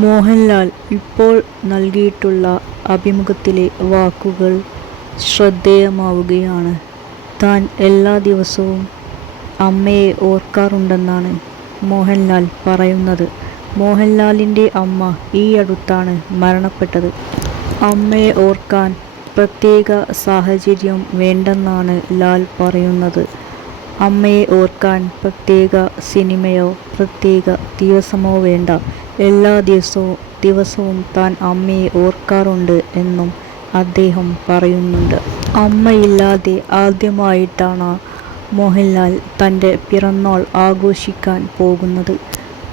മോഹൻലാൽ ഇപ്പോൾ നൽകിയിട്ടുള്ള അഭിമുഖത്തിലെ വാക്കുകൾ ശ്രദ്ധേയമാവുകയാണ്. താൻ എല്ലാ ദിവസവും അമ്മയെ ഓർക്കാറുണ്ടെന്നാണ് മോഹൻലാൽ പറയുന്നത്. മോഹൻലാലിൻ്റെ അമ്മ ഈയടുത്താണ് മരണപ്പെട്ടത്. അമ്മയെ ഓർക്കാൻ പ്രത്യേക സാഹചര്യം വേണ്ടെന്നാണ് ലാൽ പറയുന്നത്. അമ്മയെ ഓർക്കാൻ പ്രത്യേക സിനിമയോ പ്രത്യേക ദിവസമോ വേണ്ട. എല്ലാ ദിവസവും താൻ അമ്മയെ ഓർക്കാറുണ്ട് എന്നും അദ്ദേഹം പറയുന്നുണ്ട്. അമ്മയില്ലാതെ ആദ്യമായിട്ടാണ് മോഹൻലാൽ തൻ്റെ പിറന്നാൾ ആഘോഷിക്കാൻ പോകുന്നത്.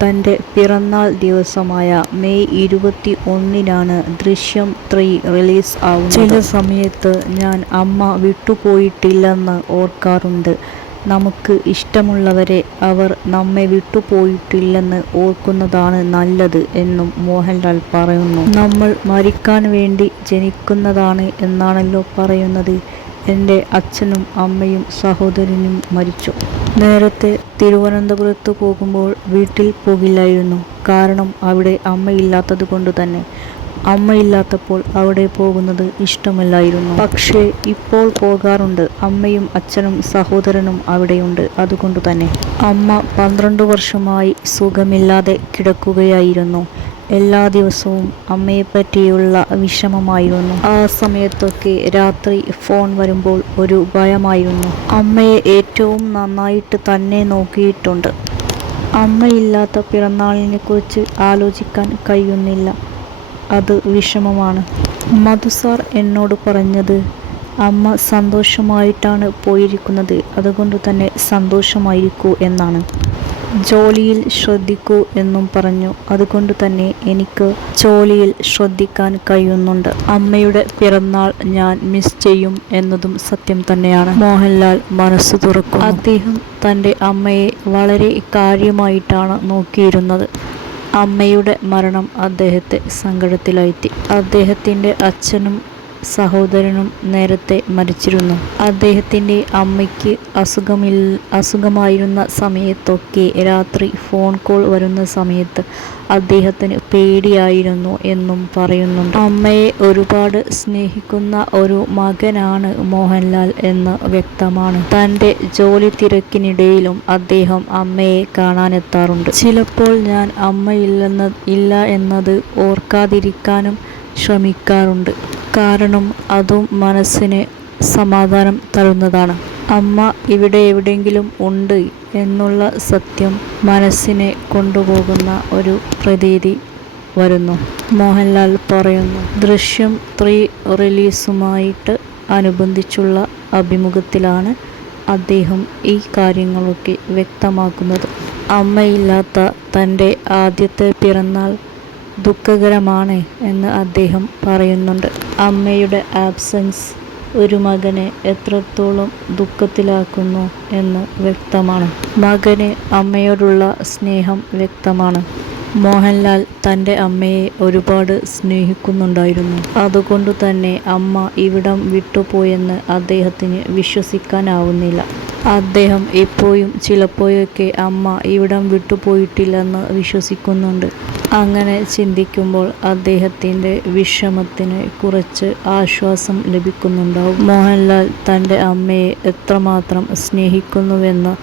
തൻ്റെ പിറന്നാൾ ദിവസമായ മെയ് 21-നാണ് ദൃശ്യം 3 റിലീസ് ആവുന്നത്. ചില സമയത്ത് ഞാൻ അമ്മ വിട്ടുപോയിട്ടില്ലെന്ന് ഓർക്കാറുണ്ട്. നമുക്ക് ഇഷ്ടമുള്ളവരെ അവർ നമ്മെ വിട്ടുപോയിട്ടില്ലെന്ന് ഓർക്കുന്നതാണ് നല്ലത് എന്നും മോഹൻലാൽ പറയുന്നു. നമ്മൾ മരിക്കാൻ വേണ്ടി ജനിക്കുന്നതാണ് എന്നാണല്ലോ പറയുന്നത്. എൻ്റെ അച്ഛനും അമ്മയും സഹോദരനും മരിച്ചു. നേരത്തെ തിരുവനന്തപുരത്ത് പോകുമ്പോൾ വീട്ടിൽ പോകില്ലായിരുന്നു. കാരണം അവിടെ അമ്മയില്ലാത്തത് കൊണ്ട് തന്നെ. അമ്മയില്ലാത്തപ്പോൾ അവിടെ പോകുന്നത് ഇഷ്ടമല്ലായിരുന്നു. പക്ഷേ ഇപ്പോൾ പോകാറുണ്ട്. അമ്മയും അച്ഛനും സഹോദരനും അവിടെയുണ്ട്. അതുകൊണ്ട് തന്നെ. അമ്മ 12 വർഷമായി സുഖമില്ലാതെ കിടക്കുകയായിരുന്നു. എല്ലാ ദിവസവും അമ്മയെപ്പറ്റിയുള്ള വിഷമമായിരുന്നു. ആ സമയത്തൊക്കെ രാത്രി ഫോൺ വരുമ്പോൾ ഒരു ഭയമായിരുന്നു. അമ്മയെ ഏറ്റവും നന്നായിട്ട് തന്നെ നോക്കിയിട്ടുണ്ട്. അമ്മയില്ലാത്ത പിറന്നാളിനെക്കുറിച്ച് ആലോചിക്കാൻ കഴിയുന്നില്ല. അത് വിഷമമാണ്. മധു സാർ എന്നോട് പറഞ്ഞത് അമ്മ സന്തോഷമായിട്ടാണ് പോയിരിക്കുന്നത്. അതുകൊണ്ട് തന്നെ സന്തോഷമായിരിക്കൂ എന്നാണ്. ജോലിയിൽ ശ്രദ്ധിക്കൂ എന്നും പറഞ്ഞു. അതുകൊണ്ട് തന്നെ എനിക്ക് ജോലിയിൽ ശ്രദ്ധിക്കാൻ കഴിയുന്നുണ്ട്. അമ്മയുടെ പിറന്നാൾ ഞാൻ മിസ് ചെയ്യും എന്നതും സത്യം തന്നെയാണ്. മോഹൻലാൽ മനസ്സ് തുറക്കുന്നു. അദ്ദേഹം തൻ്റെ അമ്മയെ വളരെ കാര്യമായിട്ടാണ് നോക്കിയിരുന്നത്. അമ്മയുടെ മരണം അദ്ദേഹത്തെ സങ്കടത്തിലാഴ്ത്തി. അദ്ദേഹത്തിൻ്റെ അച്ഛനും സഹോദരനും നേരത്തെ മരിച്ചിരുന്നു. അദ്ദേഹത്തിൻ്റെ അമ്മയ്ക്ക് അസുഖമായിരുന്ന സമയത്തൊക്കെ രാത്രി ഫോൺ കോൾ വരുന്ന സമയത്ത് അദ്ദേഹത്തിന് പേടിയായിരുന്നു എന്നും പറയുന്നുണ്ട്. അമ്മയെ ഒരുപാട് സ്നേഹിക്കുന്ന ഒരു മകനാണ് മോഹൻലാൽ എന്ന് വ്യക്തമാണ്. തൻ്റെ ജോലി തിരക്കിനിടയിലും അദ്ദേഹം അമ്മയെ കാണാനെത്താറുണ്ട്. ചിലപ്പോൾ ഞാൻ ഇല്ല എന്നത് ഓർക്കാതിരിക്കാനും ശ്രമിക്കാറുണ്ട്. കാരണം അതും മനസ്സിന് സമാധാനം തരുന്നതാണ്. അമ്മ ഇവിടെ എവിടെയെങ്കിലും ഉണ്ട് എന്നുള്ള സത്യം മനസ്സിനെ കൊണ്ടുപോകുന്ന ഒരു പ്രതീതി വരുന്നു. മോഹൻലാൽ പറയുന്നു. ദൃശ്യം 3 റിലീസുമായിട്ട് അനുബന്ധിച്ചുള്ള അഭിമുഖത്തിലാണ് അദ്ദേഹം ഈ കാര്യങ്ങളൊക്കെ വ്യക്തമാക്കുന്നത്. അമ്മയില്ലാത്ത തൻ്റെ ആദ്യത്തെ പിറന്നാൾ ദുഃഖകരമാണ് എന്ന് അദ്ദേഹം പറയുന്നുണ്ട്. അമ്മയുടെ ആബ്സെൻസ് ഒരു മകനെ എത്രത്തോളം ദുഃഖത്തിലാക്കുന്നു എന്ന് വ്യക്തമാണ്. മകന് അമ്മയോടുള്ള സ്നേഹം വ്യക്തമാണ്. മോഹൻലാൽ തൻ്റെ അമ്മയെ ഒരുപാട് സ്നേഹിക്കുന്നുണ്ടായിരുന്നു. അതുകൊണ്ട് തന്നെ അമ്മ ഇവിടം വിട്ടുപോയെന്ന് അദ്ദേഹത്തിന് വിശ്വസിക്കാനാവുന്നില്ല. അദ്ദേഹം ഇപ്പോഴും ചിലപ്പോഴൊക്കെ അമ്മ ഇവിടം വിട്ടുപോയിട്ടില്ലെന്ന് വിശ്വസിക്കുന്നുണ്ട്. അങ്ങനെ ചിന്തിക്കുമ്പോൾ അദ്ദേഹത്തിൻ്റെ വിഷമത്തിന് കുറച്ച് ആശ്വാസം ലഭിക്കുന്നുണ്ടാവും. മോഹൻലാൽ തൻ്റെ അമ്മയെ എത്രമാത്രം സ്നേഹിക്കുന്നുവെന്ന്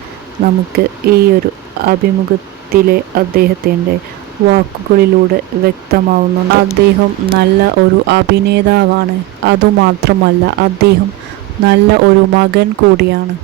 നമുക്ക് ഈ ഒരു അഭിമുഖത്തിലെ അദ്ദേഹത്തിൻ്റെ വാക്കുകളിലൂടെ വ്യക്തമാവുന്നുണ്ട്. അദ്ദേഹം നല്ല ഒരു അഭിനേതാവാണ്. അതുമാത്രമല്ല അദ്ദേഹം നല്ല ഒരു മകൻ കൂടിയാണ്.